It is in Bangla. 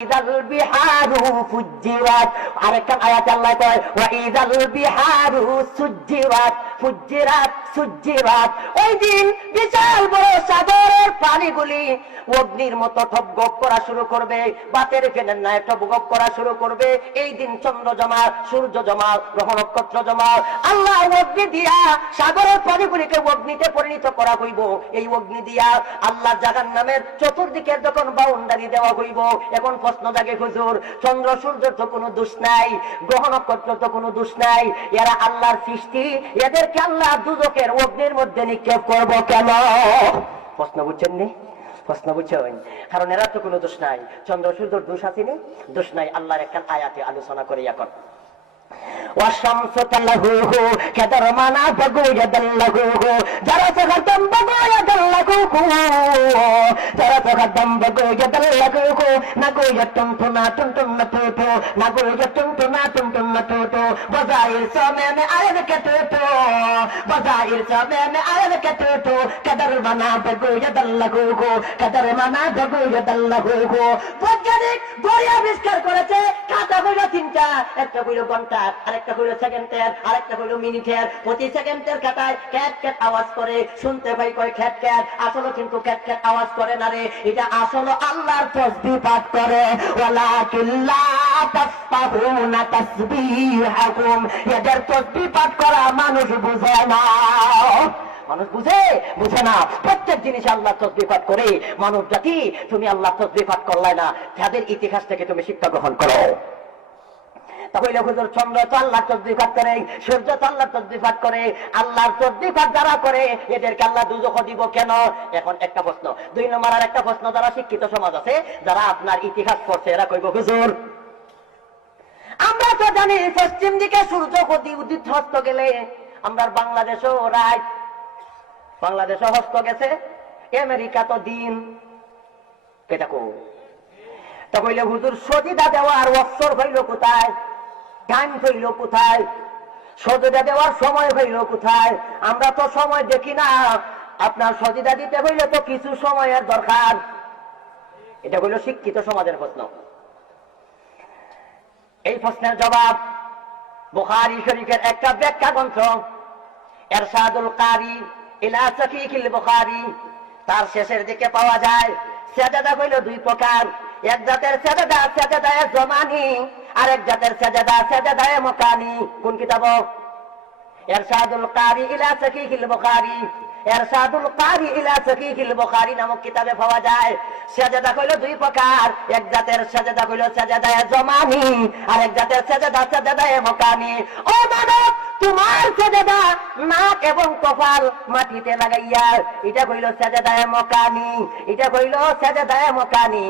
ইযাল বিহারু ফুজ্জিরাত, আরেকটা আয়াত আল্লাহ কয় ওয়া ইযাল বিহারু সুজ্জিরাত, ফুজ্জিরাত সুজ্জিরাত। ওই দিন বিশাল বড় সাগরের পানিগুলি অগ্নির মতো ঠপগপ করা শুরু করবে, বাতের ফেনের ন্যায় ঠপগপ করা শুরু করবে। এই দিন চন্দ্র জমা, সূর্য জমা, গ্রহ নক্ষত্র জমা। আল্লাহ অগ্নি দিয়া সাগরের পানিগুলিকে অগ্নিতে পরিণত করা হইব। এই অগ্নি দিয়া আল্লাহ জাহান্নামের চতুর্দিকে যখন বাউন্ডারি দেওয়া হইব, এখন প্রশ্ন জাগে হুজুর, চন্দ্র সূর্যের তো কোনো দোষ নাই, গ্রহ নক্ষত্র তো কোনো দোষ নাই, এরা আল্লাহর সৃষ্টি, এদেরকে আল্লাহ দুজকের অগ্নির মধ্যে নিক্ষেপ করবো কেন? প্রশ্ন বুঝছেন নি? প্রশ্ন বুঝছেন? কারণ এরা তো কোনো দোষ নাই, চন্দ্র সূর্যের দোষ আছে নি? দোষ নাই। আল্লাহর একটা আয়াতে আলোচনা করি এখন। والشمس تلهوه كدر منا بقوا يدلهوه جرى تقدم بقوا يدلهوه جرى تقدم بقوا يدلهوه نقول يتمتنا تمتنا توتو نقول يتمتنا تمتنا توتو بزاير سامن آيد كتوتو بزاير سامن آيد كتوتو كدر منا بقوا يدلهوه كدر منا بقوا يدلهوه বৈজ্ঞানিক গড়িয়া আবিষ্কার করেছে কাটা হইল তিনটা, একটা হইল ঘন্টা, আরেকটা হইল সেকেন্ডের, আরেকটা হইল মিনিটের। প্রতি সেকেন্ডের কাটায় ক্যাট ক্যাট আওয়াজ করে, শুনতে পাই কয় খ্যাট খ্যাট, আসলে কিন্তু ক্যাট ক্যাট আওয়াজ করে না রে, এটা আসলে আল্লাহর তাসবিহ পাঠ করে। ওয়ালাকিন লা তাফকাহুনা তাসবিহাকুম, এদের তাসবিহ পাঠ করা মানুষ বুঝে না। মানুষ বুঝে না। প্রত্যেক জিনিস আল্লাহ তাসবিহ পাঠ করে। মানব জাতি, তুমি আল্লাহ তাসবিহ পাঠ করলে না, তাদের ইতিহাস থেকে তুমি শিক্ষা গ্রহণ করো। তাহলে হুজুর চন্দ্র তো আল্লাহ তাসবিহ পাঠ করে, সূর্য তো আল্লাহ তাসবিহ পাঠ করে, আল্লাহর তাসবিহ পাঠ যারা করে এদেরকে আল্লাহ দুজখ দিব কেন? এখন একটা প্রশ্ন। দুই নম্বর আর একটা প্রশ্ন, যারা শিক্ষিত সমাজ আছে, যারা আপনার ইতিহাস পড়ছে, এরা কইব হুজুর আমরা তো জানি পশ্চিম দিকে সূর্য উদিত হস্ত গেলে আমরা বাংলাদেশও রাত, বাংলাদেশও হস্ত গেছে, আমেরিকা তো দিন, এটা কো তা কইলে হুজুর সজিদা দেওয়ার অবসর হইল কোথায়? টাইম হইল কোথায়? সজিদা দেওয়ার সময় হইল কোথায়? আমরা তো সময় দেখি না। আপনার সজিদা দিতে হইলে তো কিছু সময়ের দরকার। এটা হইল শিক্ষিত সমাজের প্রশ্ন। এই প্রশ্নের জবাব বুখারী শরীফের একটা ব্যাখ্যা গ্রন্থ ইরশাদুল কারি ইলা সাহিহিল বুখারী, তার শেষের দিকে পাওয়া যায় সাজদা হইল দুই প্রকার। এক জাতের সাজদা সাজদায়ে জমানি, আর এক জাতের সাজদা সাজদায়ে মাকানি। কোন কিতাব? ইরশাদুল কারি ইলা সাহিহিল বুখারী, ইরশাদুল কারি ইলা সাহিহিল বুখারী নামক কিতাবে পাওয়া যায় সাজদা হইল দুই প্রকার। এক জাতের সাজদা হইল সাজদায়ে জমানি, আর এক জাতের সাজদা সাজদায়ে মাকানি। ও মানব, তোমার সাজদা নাক এবং কপাল মাটিতে লাগাইয়া, এটা হইল সাজদায়ে মাকানি, এটা হইল সাজদায়ে মাকানি।